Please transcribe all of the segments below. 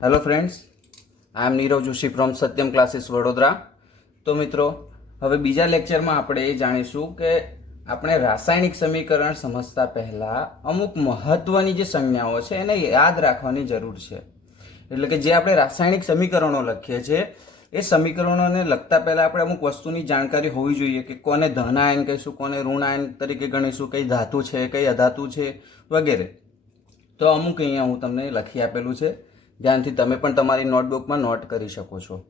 Hello friends, I am Nirav Joshi from Satyam classes Vadodara. તો મિત્રો, હવે બીજા લેક્ચરમાં આપણે એ જાણીશું કે આપણે રાસાયણિક સમીકરણ સમજતા પહેલાં અમુક મહત્ત્વની જે સંજ્ઞાઓ છે એને યાદ રાખવાની જરૂર છે. એટલે કે જે આપણે રાસાયણિક સમીકરણો લખીએ છીએ એ સમીકરણોને લખતા પહેલાં આપણે અમુક વસ્તુની જાણકારી હોવી જોઈએ કે કોને ધન આયન કહીશું, કોને ઋણ આયન તરીકે ગણીશું, કઈ ધાતુ છે, કઈ અધાતુ છે વગેરે. તો અમુક અહીંયા હું તમને લખી આપેલું છે, ધ્યાનથી તમે પણ તમારી નોટબુકમાં નોટ કરી શકો છો.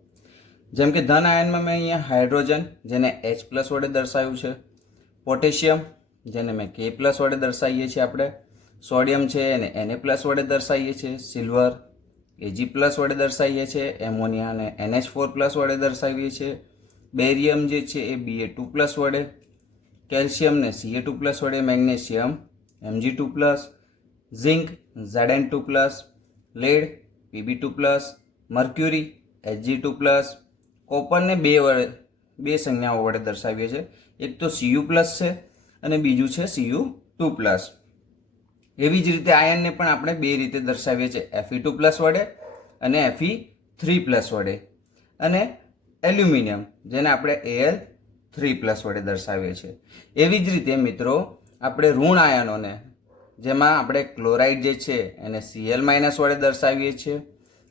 જેમ કે ધન આયનમાં મેં અહીંયા હાઇડ્રોજન જેને H+ વડે દર્શાવ્યું છે, પોટેશિયમ જેને મેં K+ વડે દર્શાવીએ છીએ આપણે, સોડિયમ છે એને Na+ વડે દર્શાવીએ છીએ, સિલ્વર Ag+ વડે દર્શાવીએ છીએ, એમોનિયાને NH4+ વડે દર્શાવીએ છીએ, બેરિયમ જે છે એ Ba2+ વડે, કેલ્શિયમને Ca2+ વડે, magnesium Mg2+, zinc Zn2+, lead Pb2+, mercury Hg2+, કોપરને બે સંજ્ઞાઓ વડે દર્શાવીએ છીએ, એક તો Cu+ છે અને બીજું છે Cu2+. એવી જ રીતે આયનને પણ આપણે બે રીતે દર્શાવીએ છીએ, Fe2+ વડે અને Fe3+ વડે, અને એલ્યુમિનિયમ જેને આપણે Al3+ વડે દર્શાવીએ છીએ. એવી જ રીતે મિત્રો આપણે ઋણ આયનોને, જેમાં આપણે ક્લોરાઇડ જે છે એને Cl- વડે દર્શાવીએ છીએ,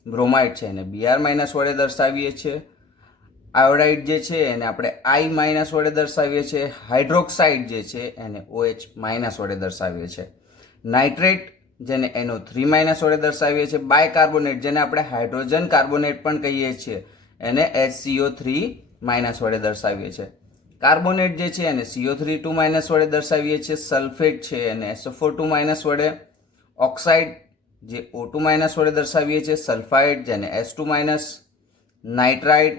બ્રોમાઇડ છે એને Br- વડે દર્શાવીએ છીએ, આયોડાઇડ જે છે એને આપણે I- વડે દર્શાવીએ છીએ, હાઇડ્રોક્સાઇડ જે છે એને OH- વડે દર્શાવીએ છીએ, નાઇટ્રેટ જેને NO3- વડે દર્શાવીએ છીએ, બાયકાર્બોનેટ જેને આપણે હાઇડ્રોજન કાર્બોનેટ પણ કહીએ છીએ એને HCO3- વડે દર્શાવીએ છીએ, કાર્બોનેટ જે છે એને CO3 વડે દર્શાવીએ છીએ, સલ્ફેટ છે એને SO4 વડે, ઓક્સાઇડ જે O2 વડે દર્શાવીએ છીએ, સલ્ફાઇડ જેને S2-, નાઇટ્રાઇડ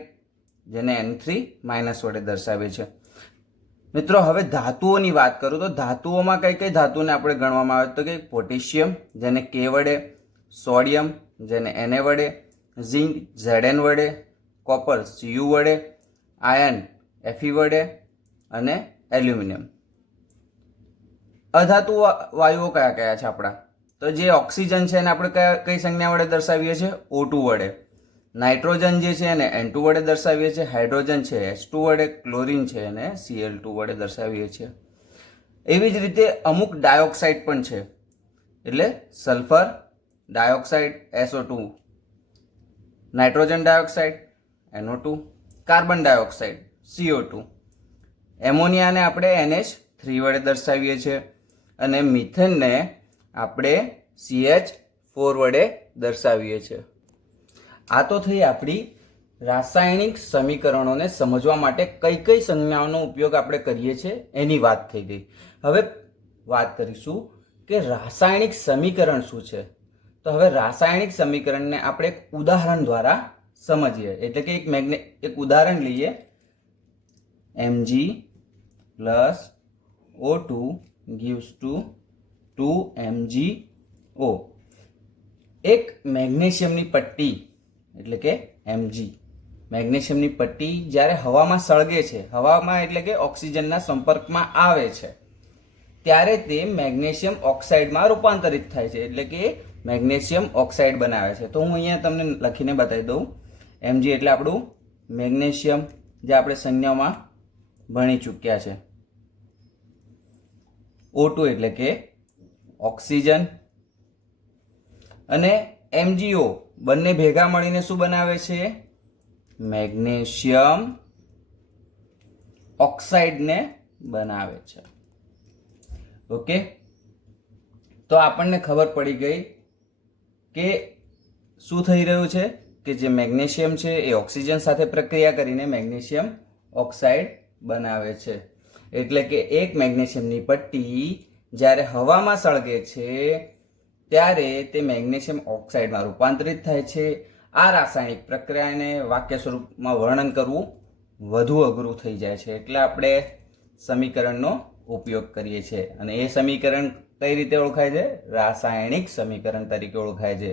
જેને N3- વડે દર્શાવીએ છીએ. મિત્રો હવે ધાતુઓની વાત કરું તો ધાતુઓમાં કઈ કઈ ધાતુને આપણે ગણવામાં આવે તો કે પોટેશિયમ જેને K વડે, સોડિયમ જેને Na વડે, ઝિંક Zn વડે, કોપર Cu વડે, આયન Fe વડે અને એલ્યુમિનિયમ. અધાતુ વાયુઓ કયા કયા છે આપણા? તો જે ઓક્સિજન છે એને આપણે કઈ સંજ્ઞા વડે દર્શાવીએ છીએ? O2 વડે. નાઇટ્રોજન જે છે એને N2 વડે દર્શાવીએ છીએ, હાઇડ્રોજન છે H2 વડે, ક્લોરીન છે એને Cl2 વડે દર્શાવીએ છીએ. એવી જ રીતે અમુક ડાયોક્સાઇડ પણ છે, એટલે sulphur dioxide SO2, nitrogen dioxide NO2, carbon dioxide CO2, એમોનિયાને આપણે NH3 વડે દર્શાવીએ છીએ અને મિથેનને આપણે CH4 વડે દર્શાવીએ છીએ. આ તો થઈ આપણી રાસાયણિક સમીકરણોને સમજવા માટે કઈ કઈ સંજ્ઞાઓનો ઉપયોગ આપણે કરીએ છીએ એની વાત થઈ ગઈ. હવે વાત કરીશું કે રાસાયણિક સમીકરણ શું છે. તો હવે રાસાયણિક સમીકરણને આપણે એક ઉદાહરણ દ્વારા સમજીએ. એટલે કે એક ઉદાહરણ લઈએ, Mg+O2 gives to 2MgO. એક મેગ્નેશિયમની પટ્ટી એટલે કે Mg, મેગ્નેશિયમની પટ્ટી જ્યારે હવામાં સળગે છે, હવામાં એટલે કે ઓક્સિજનના સંપર્કમાં આવે છે, ત્યારે તે મેગ્નેશિયમ ઓક્સાઇડમાં રૂપાંતરિત થાય છે, એટલે કે મેગ્નેશિયમ ઓક્સાઇડ બનાવે છે. તો હું અહીંયા તમને લખીને બતાવી દઉં. Mg એટલે આપણું મેગ્નેશિયમ, જે આપણે સંજ્ઞામાં ભણી ચૂક્યા છે. O2 એટલે કે ઓક્સિજન, અને MgO બંને ભેગા મળીને શું બનાવે છે? મેગ્નેશિયમ ઓક્સાઇડને બનાવે છે. ઓકે, તો આપણને ખબર પડી ગઈ કે શું થઈ રહ્યું છે કે જે મેગ્નેશિયમ છે એ ઓક્સિજન સાથે પ્રક્રિયા કરીને મેગ્નેશિયમ ઓક્સાઇડ બનાવે છે. એટલે કે એક મેગ્નેશિયમની પટ્ટી જ્યારે હવામાં સળગે છે ત્યારે તે મેગ્નેશિયમ ઓક્સાઇડમાં રૂપાંતરિત થાય છે. આ રાસાયણિક પ્રક્રિયાને વાક્ય સ્વરૂપમાં વર્ણન કરવું વધુ અઘરું થઈ જાય છે, એટલે આપણે સમીકરણનો ઉપયોગ કરીએ છીએ. અને એ સમીકરણ કઈ રીતે ઓળખાય છે? રાસાયણિક સમીકરણ તરીકે ઓળખાય છે,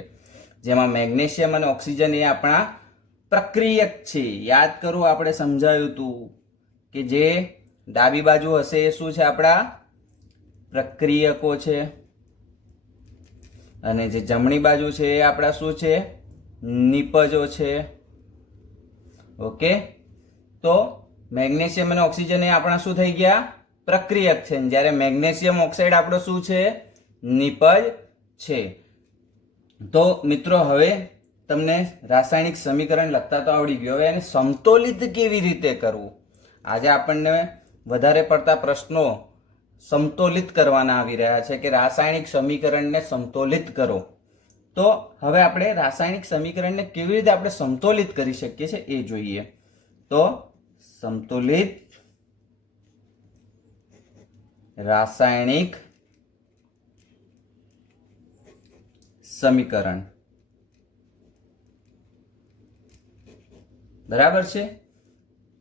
જેમાં મેગ્નેશિયમ અને ઓક્સિજન એ આપણા પ્રક્રિયક છે. યાદ કરો, આપણે સમજાયું હતું કે જે ડાબી બાજુ હશે એ શું છે? આપણા પ્રક્રિયકો છે, અને જે જમણી બાજુ છે એ આપણા શું છે? નિપજો છે. ઓકે, તો મેગ્નેશિયમ અને ઓક્સિજન એ આપણા શું થઈ ગયા? પ્રક્રિયક છે. જ્યારે મેગ્નેશિયમ ઓક્સાઇડ આપણો શું છે? નિપજ છે. તો મિત્રો હવે તમને રાસાયણિક સમીકરણ લખતા તો આવડી ગયું. હવે એને સમતોલિત કેવી રીતે કરવું? આજે આપણને વધારે પડતા પ્રશ્નો સમતોલિત કરવાના આવી રહ્યા છે કે રાસાયણિક સમીકરણને સમતોલિત કરો. તો હવે આપણે રાસાયણિક સમીકરણને કેવી રીતે આપણે સમતોલિત કરી શકીએ છીએ એ જોઈએ. તો સમતોલિત રાસાયણિક સમીકરણ. બરાબર છે.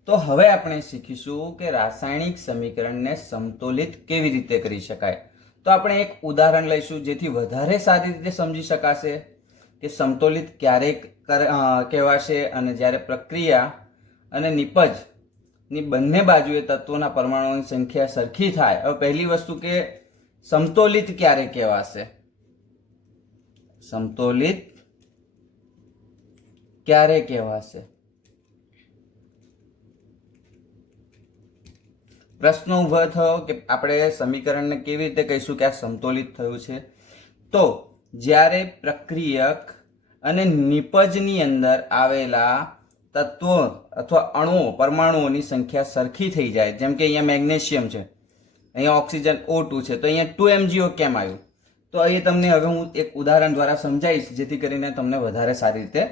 તો હવે આપણે શીખીશું કે રાસાયણિક સમીકરણને સમતોલિત કેવી રીતે કરી શકાય. તો આપણે એક ઉદાહરણ લઈશું જેથી વધારે સારી રીતે સમજી શકાશે કે સમતોલિત ક્યારે કહેવાશે અને જ્યારે પ્રક્રિયા અને નિપજની બંને બાજુએ તત્વોના પરમાણુઓની સંખ્યા સરખી થાય. હવે પહેલી વસ્તુ કે સમતોલિત ક્યારે કહેવાશે? સમતોલિત ક્યારે કહેવાશે? પ્રશ્ન ઉભો થયો કે આપણે સમીકરણને કેવી રીતે કહીશું કે આ સમતોલિત થયું છે? તો જ્યારે પ્રક્રિયક અને નિપજની અંદર આવેલા તત્વો અથવા અણુઓ પરમાણુઓની સંખ્યા સરખી થઈ જાય. જેમ કે અહીંયા મેગ્નેશિયમ છે, અહીંયા ઓક્સિજન O2 છે, તો અહીંયા 2MgO કેમ આવ્યું? તો એ તમને હવે હું એક ઉદાહરણ દ્વારા સમજાવીશ જેથી કરીને તમને વધારે સારી રીતે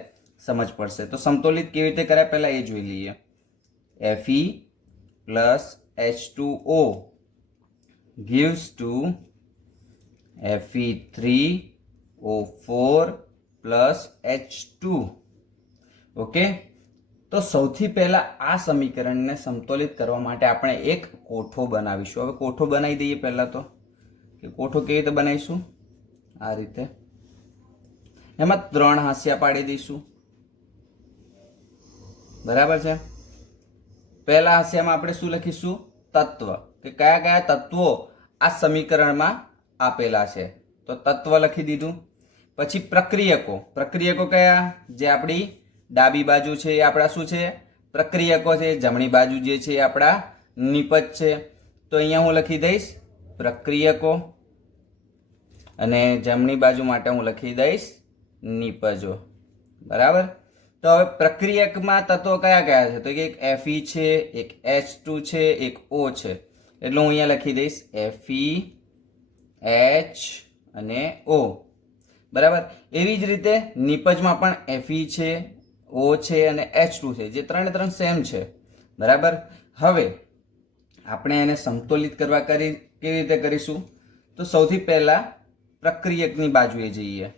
સમજ પડશે. તો સમતોલિત કેવી રીતે કરાય પહેલા એ જોઈ લઈએ. Fe plus H2O gives to Fe3O4 plus H2. Okay, તો સૌથી પહેલા આ સમીકરણને સમતોલિત કરવા માટે આપણે એક કોઠો બનાવીશું. હવે કોઠો બનાવી દઈએ પહેલા તો. કે કોઠો કેવી રીતે બનાવીશું? આ રીતે. એમાં 3 હાંસિયા પાડી દઈશું. બરાબર છે. પહેલા હાંસિયામાં આપણે શું લખીશું? તત્વ. કે કયા કયા તત્વો આ સમીકરણમાં આપેલા છે. તો તત્વ લખી દીધું. પછી પ્રક્રિયકો. પ્રક્રિયકો કયા? જે આપણી ડાબી બાજુ છે એ આપણા શું છે? પ્રક્રિયકો છે. જમણી બાજુ જે છે એ આપણા નિપજ છે. તો અહીંયા હું લખી દઈશ પ્રક્રિયકો અને જમણી બાજુ માટે હું લખી દઈશ નિપજો. બરાબર. તો હવે પ્રક્રિયકમાં તત્વો કયા કયા છે? તો એક Fe છે, એક H2 છે, એક O છે. એટલે હું અહીંયા લખી દઈશ Fe, H અને O. બરાબર. એવી જ રીતે નિપજમાં પણ Fe છે, O છે અને H2 છે, જે ત્રણે સેમ છે. બરાબર. હવે આપણે એને સમતોલિત કરવા કેવી રીતે કરીશું? તો સૌથી પહેલા પ્રક્રિયકની બાજુએ જઈએ.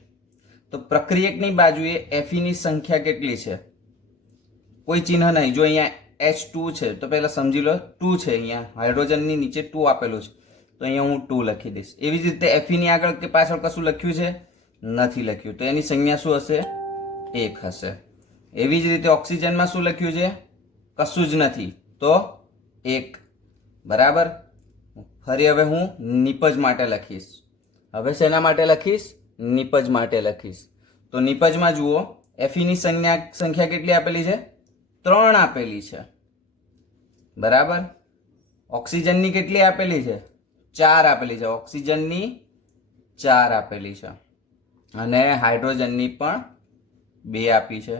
તો પ્રક્રિયકની બાજુએ Fe ની સંખ્યા કેટલી છે? કોઈ ચિહ્ન નહીં. જો અહીંયા H2 છે તો પહેલા સમજી લો 2 છે. અહીંયા હાઇડ્રોજનની નીચે 2 આપેલું છે તો અહીંયા હું 2 લખી દઈશ. એવી જ રીતે Fe ની આગળ કે પાછળ કશું લખ્યું છે? નથી લખ્યું. તો એની સંજ્ઞા શું હશે? 1 હશે. એવી જ રીતે ઓક્સિજનમાં શું લખ્યું છે? કશું જ નથી, તો 1. બરાબર. ફરી હવે હું નિપજ માટે લખીશ. હવે શેના માટે લખીશ? નિપજ માટે લખીશ. તો નિપજમાં જુઓ Fe ની સંખ્યા કેટલી આપેલી છે? 3 આપેલી છે. બરાબર. ઓક્સિજનની કેટલી આપેલી છે? 4 આપેલી છે. ઓક્સિજનની 4 આપેલી છે અને હાઇડ્રોજનની પણ 2 આપી છે.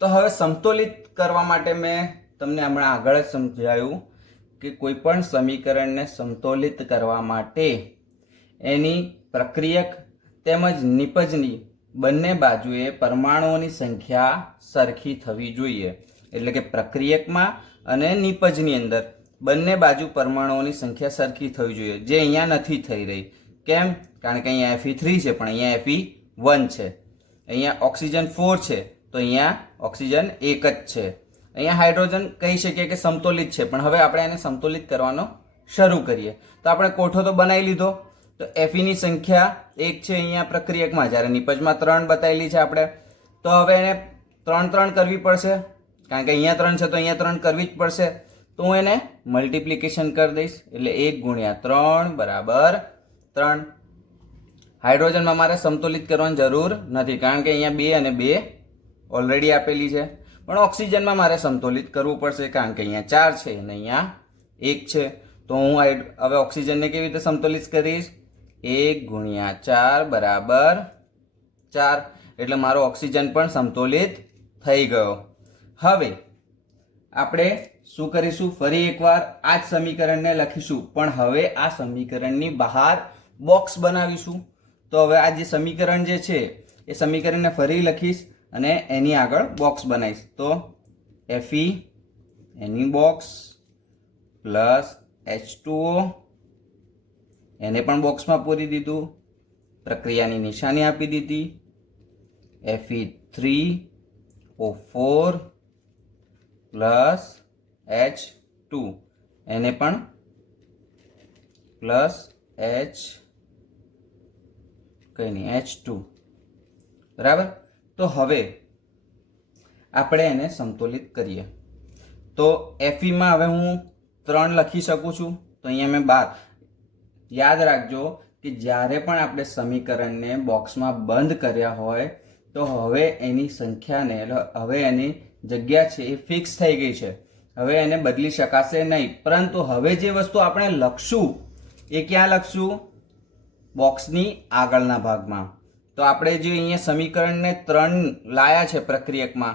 તો હવે સમતોલિત કરવા માટે મેં તમને હમણાં આગળ જ સમજાવ્યું કે કોઈ પણ સમીકરણને સમતોલિત કરવા માટે એની પ્રક્રિયક તેમજ નિપજની બંને બાજુએ પરમાણુઓની સંખ્યા સરખી થવી જોઈએ. એટલે કે પ્રક્રિયકમાં અને નિપજની અંદર બંને બાજુ પરમાણુઓની સંખ્યા સરખી થવી જોઈએ, જે અહીંયા નથી થઈ રહી. કેમ? કારણ કે અહીંયા Fe3 છે પણ અહીંયા Fe1 છે. અહીંયા ઓક્સિજન 4 છે તો અહીંયા ઓક્સિજન 1 જ છે. અહીંયા હાઇડ્રોજન કહી શકીએ કે સમતોલિત છે, પણ હવે આપણે એને સમતોલિત કરવાનો શરૂ કરીએ. તો આપણે કોઠો તો બનાવી લીધો. તો Fe ની સંખ્યા 1 છે અહીંયા પ્રક્રિયકમાં, જ્યારે નિપજમાં 3 બતાવેલી છે આપણે. તો હવે એને 3 કરવી પડશે, કારણ કે અહીંયા 3 છે તો અહીંયા 3 કરવી જ પડશે. તો હું એને મલ્ટિપ્લિકેશન કરી દઈશ. એટલે 1 ગુણ્યા 3 બરાબર 3. હાઇડ્રોજનમાં મારે સમતોલિત કરવાની જરૂર નથી, કારણ કે અહીંયા 2 અને 2 ઓલરેડી આપેલી છે, પણ ઓક્સિજનમાં મારે સંતુલિત કરવું પડશે કારણ કે અહીંયા 4 છે અને અહીંયા 1 છે. તો હું હવે ઓક્સિજનને કેવી રીતે સંતુલિત કરીશ? 1 ગુણ્યા 4 બરાબર 4. એટલે મારો ઓક્સિજન પણ સંતુલિત થઈ ગયો. હવે આપણે શું કરીશું? ફરી એકવાર આ જ સમીકરણને લખીશું, પણ હવે આ સમીકરણની બહાર બોક્સ બનાવીશું. તો હવે આ જે સમીકરણ જે છે એ સમીકરણને ફરી લખીશ અને એની આગળ બોક્સ બનાવીશ. તો Fe એની બોક્સ પ્લસ H2O એને પણ બોક્સમાં પૂરી દીધું, પ્રક્રિયાની નિશાની આપી દીધી. Fe3O4 પ્લસ H2 એને પણ પ્લસ H2 બરાબર. તો હવે આપણે એને સંતુલિત કરીએ. તો Feમાં હવે હું 3 લખી શકું છું. તો અહીંયા મેં 12. યાદ રાખજો કે જ્યારે પણ આપણે સમીકરણને બોક્સમાં બંધ કર્યા હોય તો હવે એની સંખ્યાને હવે એની જગ્યા છે એ ફિક્સ થઈ ગઈ છે. હવે એને બદલી શકાશે નહીં. પરંતુ હવે જે વસ્તુ આપણે લખશું એ ક્યાં લખશું? બોક્સની આગળના ભાગમાં. તો આપણે જે અહીંયા સમીકરણને 3 લાયા છે પ્રક્રિયકમાં,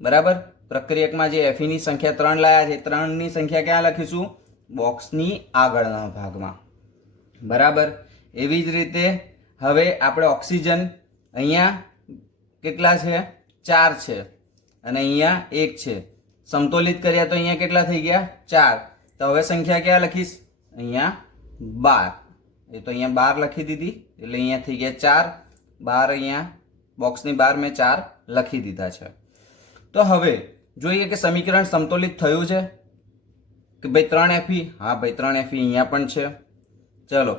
બરાબર, પ્રક્રિયકમાં જે Feની સંખ્યા 3 લાયા છે, 3ની સંખ્યા ક્યાં લખીશું? બોક્સની આગળના ભાગમાં, બરાબર. એવી જ રીતે હવે આપણે ઓક્સિજન અહીંયા કેટલા છે? 4 છે અને અહીંયા 1 છે. સમતોલિત કર્યા તો અહીંયા કેટલા થઈ ગયા? 4. તો હવે સંખ્યા ક્યાં લખીશ? અહીંયા 12. એ તો અહીંયા 12 લખી દીધી એટલે અહીંયા થઈ ગયા 4. 12 અહીંયા બોક્સની બહાર મેં 4 લખી દીધા છે. તો હવે જોઈએ કે સમીકરણ સમતોલિત થયું છે કે ભાઈ 3 Fe. હા ભાઈ 3 Fe અહીંયા પણ છે. ચલો,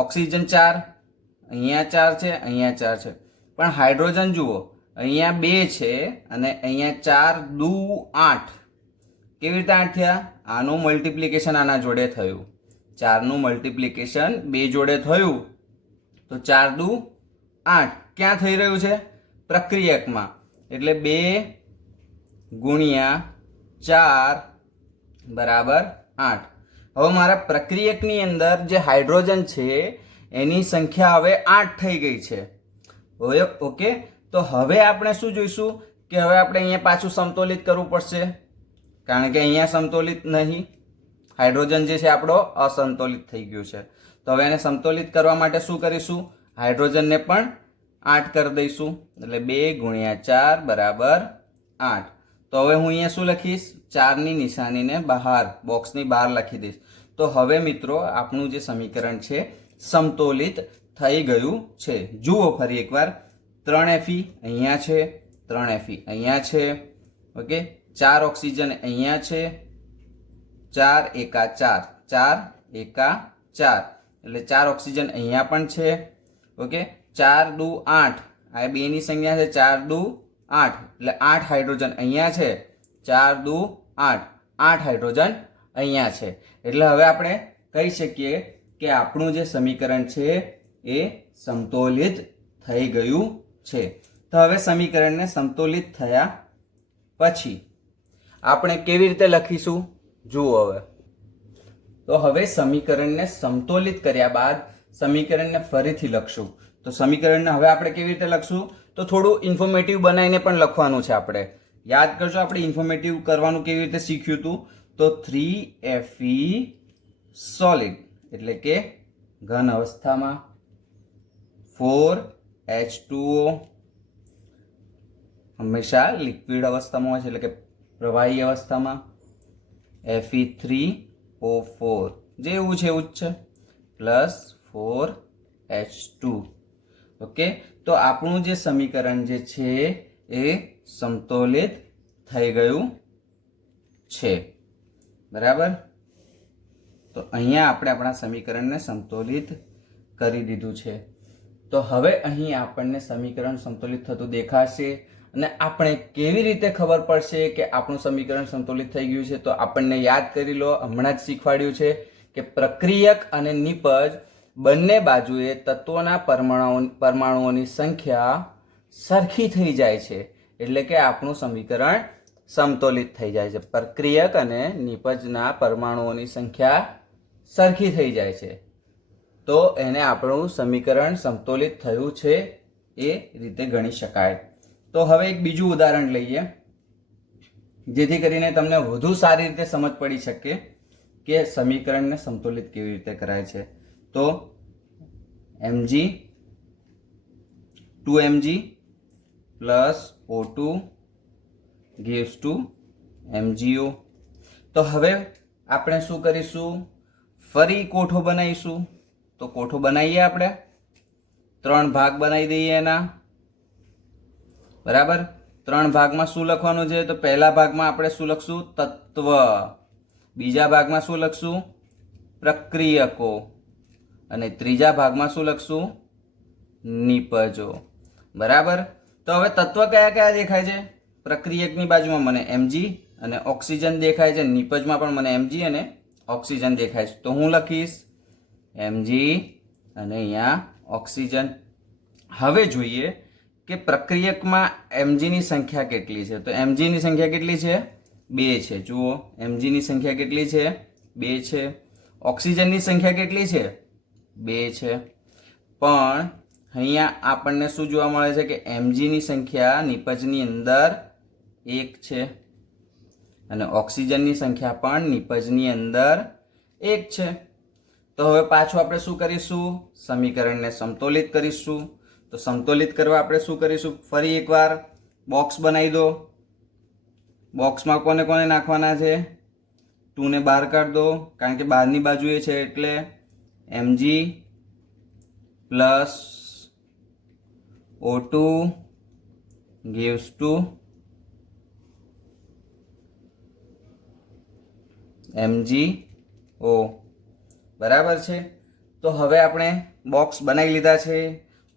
ઓક્સિજન 4, અહીંયા 4 છે, અહીંયા 4 છે, પણ હાઇડ્રોજન જુઓ અહીંયા 2 છે અને અહીંયા 4 દુ 8. કેવી રીતે 8 થયા? આનું મલ્ટિપ્લિકેશન આના જોડે થયું. 4નું મલ્ટિપ્લિકેશન 2 જોડે થયું તો 4 દુ 8. ક્યાં થઈ રહ્યું છે? પ્રક્રિયકમાં. એટલે 2 ગુણ્યા 4 બરાબર 8. હવે મારા પ્રક્રિયકની અંદર જે હાઇડ્રોજન છે એની સંખ્યા હવે 8 થઈ ગઈ છે. ઓકે, તો હવે આપણે શું જોઈશું કે હવે આપણે અહીંયા પાછું સમતોલિત કરવું પડશે કારણ કે અહીંયા સમતોલિત નહીં, હાઇડ્રોજન જે છે આપણો અસંતુલિત થઈ ગયું છે. તો હવે એને સમતોલિત કરવા માટે શું કરીશું? હાઇડ્રોજનને પણ 8 કરી દઈશું. એટલે 2 ગુણ્યા 4 બરાબર 8. તો હવે હું અહીંયા શું લખીશ? 4ની નિશાનીને બહાર બોક્સની બહાર લખી દઈશ. તો હવે મિત્રો આપણું જે સમીકરણ છે સમતોલિત થઈ ગયું છે. જુઓ ફરી એકવાર, 3 Fe અહીંયા છે, 3 Fe અહીંયા છે, ઓકે, 4 ઓક્સિજન અહીંયા છે, 4 એકા 4, 4 એકા 4 એટલે 4 ઓક્સિજન અહીંયા પણ છે, ઓકે. 4 દુ 8, આ બેની સંખ્યા છે 4 દુ 8 એટલે 8 હાઇડ્રોજન અહીંયા છે, 4 દુ 8, 8 હાઇડ્રોજન અહીંયા છે. એટલે હવે આપણે કહી શકીએ કે આપણું જે સમીકરણ છે એ સમતોલિત થઈ ગયું છે. તો હવે સમીકરણને સમતોલિત થયા પછી આપણે કેવી રીતે લખીશું? જુઓ હવે. તો હવે સમીકરણને સમતોલિત કર્યા બાદ સમીકરણને ફરીથી લખશું. તો સમીકરણને હવે આપણે કેવી રીતે લખશું? તો થોડું ઇન્ફોર્મેટિવ બનાવીને પણ લખવાનું છે. આપણે યાદ કરજો, આપણે ઇન્ફોર્મેટિવ કરવાનું કેવી રીતે શીખ્યું હતું? તો 3Fe સોલિડ એટલે કે ઘન અવસ્થામાં, 4H2O હંમેશા લિક્વિડ અવસ્થામાં હોય છે એટલે કે પ્રવાહી અવસ્થામાં, Fe3O4 જે એવું છે એવું જ છે, પ્લસ 4H2. ઓકે, તો આપણું જે સમીકરણ જે છે એ સમતોલિત થઈ ગયું છે, બરાબર. તો અહીંયા આપણે આપણા સમીકરણને સમતોલિત કરી દીધું છે. તો હવે અહીં આપણને સમીકરણ સમતોલિત થતું દેખાશે અને આપણે કેવી રીતે ખબર પડશે કે આપણું સમીકરણ સંતુલિત થઈ ગયું છે? તો આપણને યાદ કરી લો, હમણાં જ શીખવાડ્યું છે કે પ્રક્રિયક અને નિપજ બંને બાજુએ તત્વોના પરમાણુઓની સંખ્યા સરખી થઈ જાય છે. એટલે કે આપણું સમીકરણ સમતોલિત થઈ જાય છે. પ્રક્રિયક અને નિપજના પરમાણુઓની સંખ્યા સરખી થઈ જાય છે તો એને આપણું સમીકરણ સમતોલિત થયું છે એ રીતે ગણી શકાય. તો હવે એક બીજું ઉદાહરણ લઈએ જેથી કરીને તમને વધુ સારી રીતે સમજ પડી શકે કે સમીકરણને સમતોલિત કેવી રીતે કરાય છે. તો mg 2mg plus O2 gives to MgO. તો હવે આપણે શું કરીશું, ફરી કોઠો બનાવીશું. તો કોઠો બનાવીએ, આપણે 3 ભાગ બનાવી દઈએ એના. બરાબર, 3 ભાગમાં શું લખવાનું છે? તો પહેલા ભાગમાં આપણે શું લખશું? તત્વ. બીજા ભાગમાં શું લખશું? પ્રક્રિયકો. અને ત્રીજા ભાગમાં શું લખશું? નિપજો. બરાબર, તો હવે તત્વ કયા કયા દેખાય છે? પ્રક્રિયકની બાજુમાં મને mg અને ઓક્સિજન દેખાય છે, નિપજમાં પણ મને mg અને ઓક્સિજન દેખાય છે. તો હું લખીશ mg અને અહીંયા ઓક્સિજન. હવે જોઈએ કે પ્રક્રિયકમાં mg ની સંખ્યા કેટલી છે. તો mg ની સંખ્યા કેટલી છે? 2 છે. જુઓ, mg ની સંખ્યા કેટલી છે? 2 છે. ઓક્સિજનની સંખ્યા કેટલી છે? 2 છે. પણ અહીંયા આપણને શું જોવા મળે છે કે mg ની સંખ્યા નિપજની અંદર 1 છે અને ઓક્સિજનની સંખ્યા પણ નિપજની અંદર 1 છે. તો હવે પાછું આપણે શું કરીશું? સમીકરણને સમતોલિત કરીશું. તો સમતોલિત કરવા આપણે શું કરીશું? ફરી એકવાર બોક્સ બનાવી દો. બોક્સમાં કોને કોને નાખવાના છે? 2 ને બહાર કાઢ દો, કારણ કે બહારની બાજુએ છે એટલે mg plus O2 gives to MgO. બરાબર છે. તો હવે આપણે બોક્સ બનાવી લીધા છે.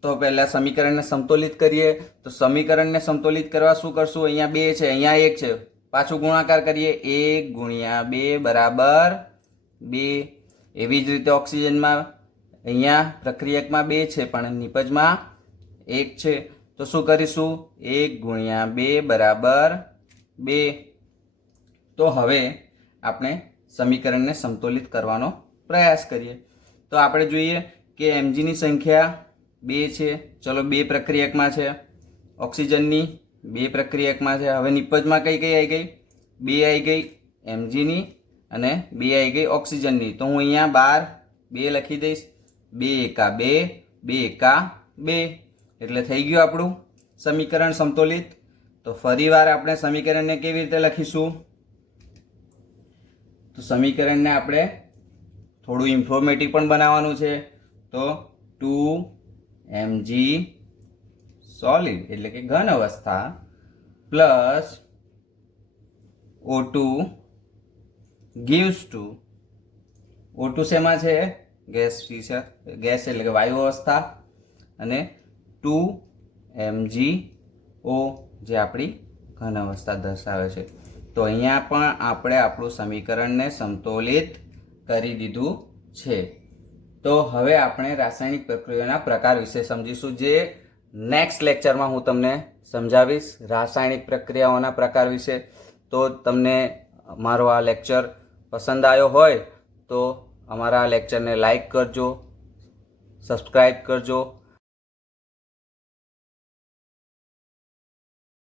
તો પહેલા સમીકરણને સમતોલિત કરીએ. તો સમીકરણને સમતોલિત કરવા શું કરશું? અહીંયા 2 છે, અહીંયા 1 છે, પાછું ગુણાકાર કરીએ. 1 ગુણ્યા 2 બરાબર 2. એવી જ રીતે ઓક્સિજનમાં અહીંયા પ્રક્રિયકમાં 2 છે પણ નિપજમાં 1 છે. તો શું કરીશું? 1 ગુણ્યા 2 બરાબર 2. તો હવે આપણે સમીકરણને સમતોલિત કરવાનો પ્રયાસ કરીએ. તો આપણે જોઈએ કે mg ની સંખ્યા 2 છે. ચલો, 2 પ્રક્રિયકમાં છે. ઓક્સિજનની 2 પ્રક્રિયકમાં છે. હવે નિપજમાં કઈ કઈ આવી ગઈ? 2 આવી ગઈ mg ની અને 2 આવી ગઈ ઓક્સિજનની. તો હું અહીંયા 2 લખી દઈશ. 2 એકા 2, 2 એકા 2, એટલે થઈ ગયું આપણું સમીકરણ સમતોલિત. તો ફરીવાર આપણે સમીકરણને કેવી રીતે લખીશું? તો સમીકરણને આપણે થોડું ઇન્ફોર્મેટિવ પણ બનાવવાનું છે. તો 2mg સોલિડ એટલે કે ઘન અવસ્થા plus O2 gives to, O2 શેમાં છે? ગેસ એટલે કે વાયુ અવસ્થા, અને 2mgO જે આપણી ઘન અવસ્થા દર્શાવે છે. તો અહીંયા પણ આપણે આપણું સમીકરણને સમતોલિત કરી દીધું છે. તો હવે આપણે રાસાયણિક પ્રક્રિયાના પ્રકાર વિશે સમજીશું, જે નેક્સ્ટ લેક્ચરમાં હું તમને સમજાવીશ રાસાયણિક પ્રક્રિયાઓના પ્રકાર વિશે. તો તમને મારો આ લેક્ચર પસંદ આવ્યો હોય તો અમારા લેક્ચરને લાઈક કરજો, સબસ્ક્રાઈબ કરજો